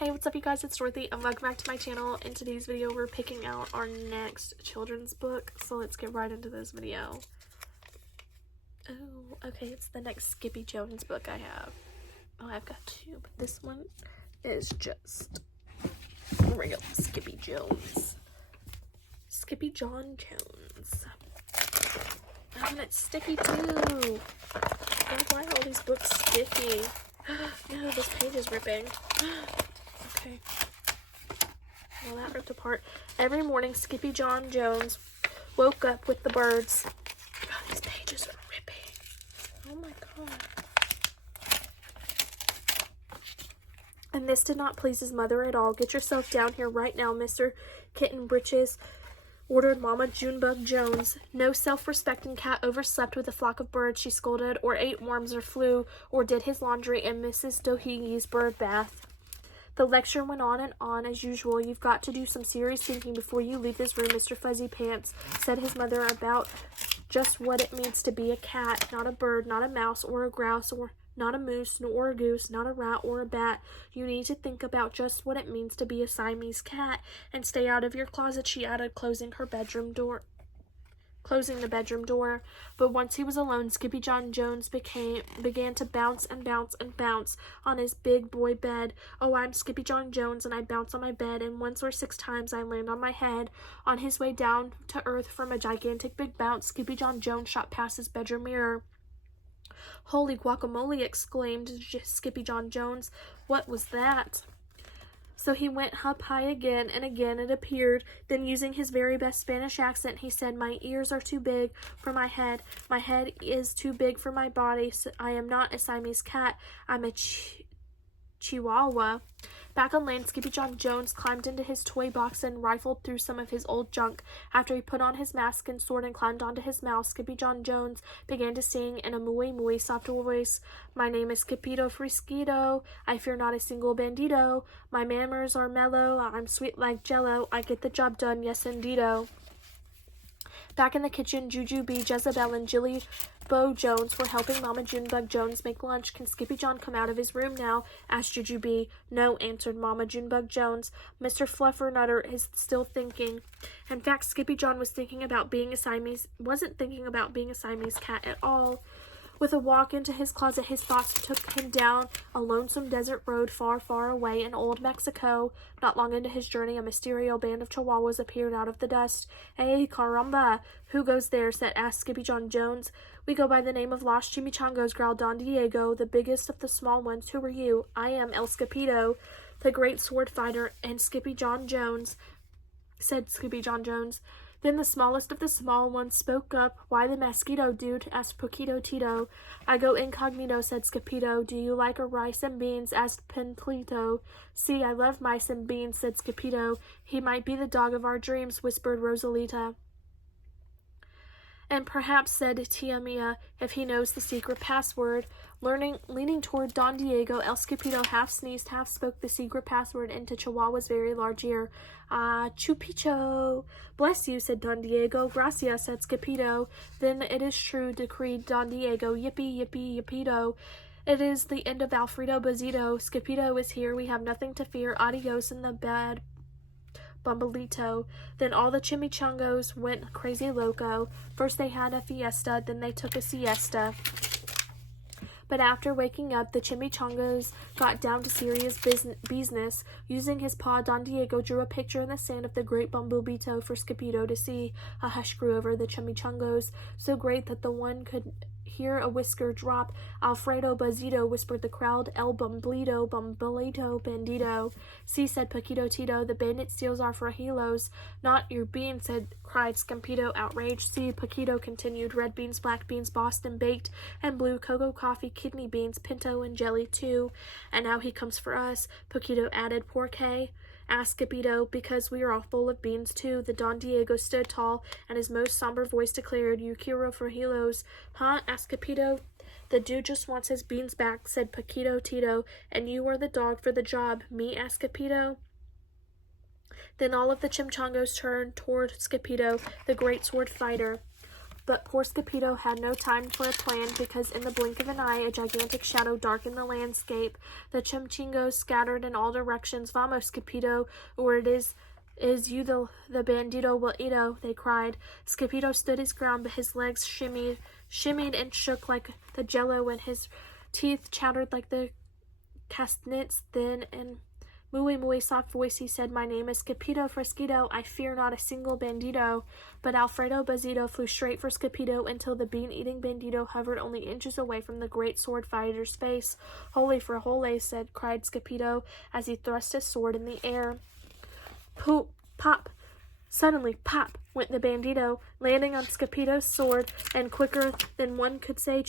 Hey, what's up you guys, it's Dorothy and welcome back to my channel. In today's video, we're picking out our next children's book, so let's get right into this video. Oh, okay, it's the next Skippy Jones book I have. Oh, I've got two, but this one is just real Skippy Jones. Skippyjon Jones. Oh, and it's sticky too. Oh, why are all these books sticky? No, this page is ripping. Okay. Well, that ripped apart. Every morning, Skippyjon Jones woke up with the birds. Oh, these pages are ripping. Oh my god. And this did not please his mother at all. Get yourself down here right now, Mr. Kitten Britches, ordered Mama Junebug Jones. No self-respecting cat overslept with a flock of birds, she scolded, or ate worms or flew, or did his laundry in Mrs. Dohegee's bird bath. The lecture went on and on as usual. You've got to do some serious thinking before you leave this room, Mr. Fuzzy Pants, said his mother, about just what it means to be a cat, not a bird, not a mouse or a grouse, or not a moose, nor a goose, not a rat or a bat. You need to think about just what it means to be a Siamese cat, and stay out of your closet, she added, closing the bedroom door. But once he was alone, Skippyjon Jones began to bounce and bounce and bounce on his big boy bed. Oh, I'm Skippyjon Jones, and I bounce on my bed, and once or 6 times I land on my head. On his way down to earth from a gigantic big bounce, Skippyjon Jones shot past his bedroom mirror. Holy guacamole, exclaimed Skippyjon Jones. What was that? So he went up high again, and again it appeared. Then, using his very best Spanish accent, he said, my ears are too big for my head. My head is too big for my body. So I am not a Siamese cat. I'm a Chihuahua. Back on land, Skippyjon Jones climbed into his toy box and rifled through some of his old junk. After he put on his mask and sword and climbed onto his mouse, Skippyjon Jones began to sing in a muy soft voice. My name is Skippito Frisquito. I fear not a single bandito. My manners are mellow. I'm sweet like jello. I get the job done, yes indeedo. Back in the kitchen, Jujubee, Jezebel, and Jilly Bo Jones were helping Mama Junebug Jones make lunch. Can Skippyjon come out of his room now? Asked Jujubee. No, answered Mama Junebug Jones. Mr. Fluffernutter is still thinking. In fact, Skippyjon wasn't thinking about being a Siamese cat at all. With a walk into his closet, his thoughts took him down a lonesome desert road far, far away in old Mexico. Not long into his journey, a mysterious band of Chihuahuas appeared out of the dust. Hey, caramba! Who goes there? asked Skippyjon Jones. We go by the name of Los Chimichangos, growled Don Diego, the biggest of the small ones. Who are you? I am El Skippito, the great sword fighter, and Skippyjon Jones, said Skippyjon Jones. Then the smallest of the small ones spoke up. Why the mosquito, dude? Asked Poquito Tito. I go incognito, said Skippito. Do you like a rice and beans? Asked Penplito. See, I love mice and beans, said Skippito. He might be the dog of our dreams, whispered Rosalita. And perhaps, said Tia Mia, if he knows the secret password. Leaning toward Don Diego, El Skippito half sneezed, half spoke the secret password into Chihuahua's very large ear. Ah, chupicho. Bless you, said Don Diego. Gracias, said Skippito. Then it is true, decreed Don Diego. Yippee, yippee, yippito. It is the end of Alfredo Bazito. Skippito is here. We have nothing to fear. Adios in the bad Bumbleito. Then all the chimichangos went crazy loco. First they had a fiesta, then they took a siesta. But after waking up, the chimichangos got down to serious business. Using his paw, Don Diego drew a picture in the sand of the great Bumbleito for Skippito to see. A hush grew over the chimichangos, so great that the one could hear a whisker drop. Alfredo Bazito, whispered the crowd. El Bumblito, Bumbleito, Bandito. See, said Paquito Tito, the bandit steals our frajilos. Not your beans, cried Skippito, outraged. See, Paquito continued, red beans, black beans, Boston baked, and blue, cocoa, coffee, kidney beans, pinto, and jelly too. And now he comes for us, Paquito added. Por qué? Asked Skippito. Because we are all full of beans too. The Don Diego stood tall, and his most somber voice declared, You quiero frajilos. Huh? Asked Skippito. The dude just wants his beans back, said Paquito Tito. And you are the dog for the job. Me? Asked Skippito. Then all of the chimchangos turned toward Skippito, the great sword fighter. But poor Skippyjon had no time for a plan, because in the blink of an eye a gigantic shadow darkened the landscape. The chimchingos scattered in all directions. "Vamos, Skippyjon, or it is you the bandito will eato," they cried. Skippyjon stood his ground, but his legs shimmied and shook like the jello, and his teeth chattered like the castanets. Then, in muy soft voice, he said, "My name is Skippyjon Fresquito. I fear not a single bandito." But Alfredo Bazito flew straight for Skippyjon until the bean-eating bandito hovered only inches away from the great sword fighter's face. "Holy for holy," cried Skippyjon as he thrust his sword in the air. Poop, pop. Suddenly, pop, went the bandito, landing on Skippyjon's sword, and quicker than one could say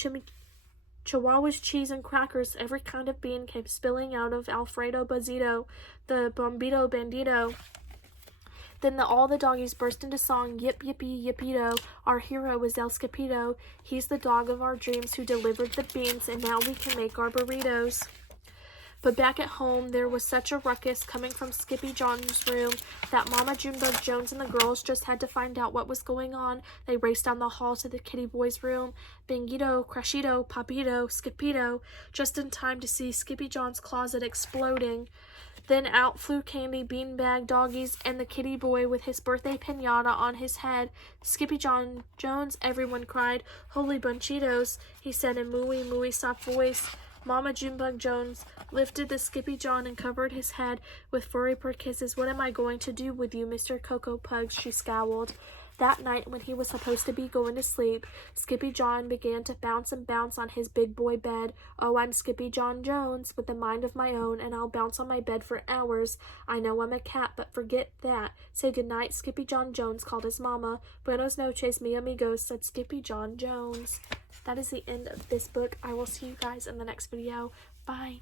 Chihuahua's cheese and crackers, every kind of bean came spilling out of Alfredo Bazito, the bombito bandito. Then all the doggies burst into song. "Yip, yippee, yippito. Our hero is El Skippyjon. He's the dog of our dreams who delivered the beans, and now we can make our burritos." But back at home, there was such a ruckus coming from Skippyjon's room that Mama Junebug Jones and the girls just had to find out what was going on. They raced down the hall to the kitty boy's room. Bangito, crashito, papito, Skippyjo, just in time to see Skippyjon's closet exploding. Then out flew Candy, Beanbag, Doggies, and the kitty boy with his birthday piñata on his head. "Skippyjon Jones," everyone cried. "Holy bunchitos," he said in muy soft voice. Mama Junebug Jones lifted the Skippyjon and covered his head with furry purr kisses. "What am I going to do with you, Mr. Cocoa Pugs?" she scowled. That night, when he was supposed to be going to sleep, Skippyjon began to bounce and bounce on his big boy bed. "Oh, I'm Skippyjon Jones, with a mind of my own, and I'll bounce on my bed for hours. I know I'm a cat, but forget that. Say goodnight, Skippyjon Jones," called his mama. "Buenos noches, mi amigos," said Skippyjon Jones. That is the end of this book. I will see you guys in the next video. Bye.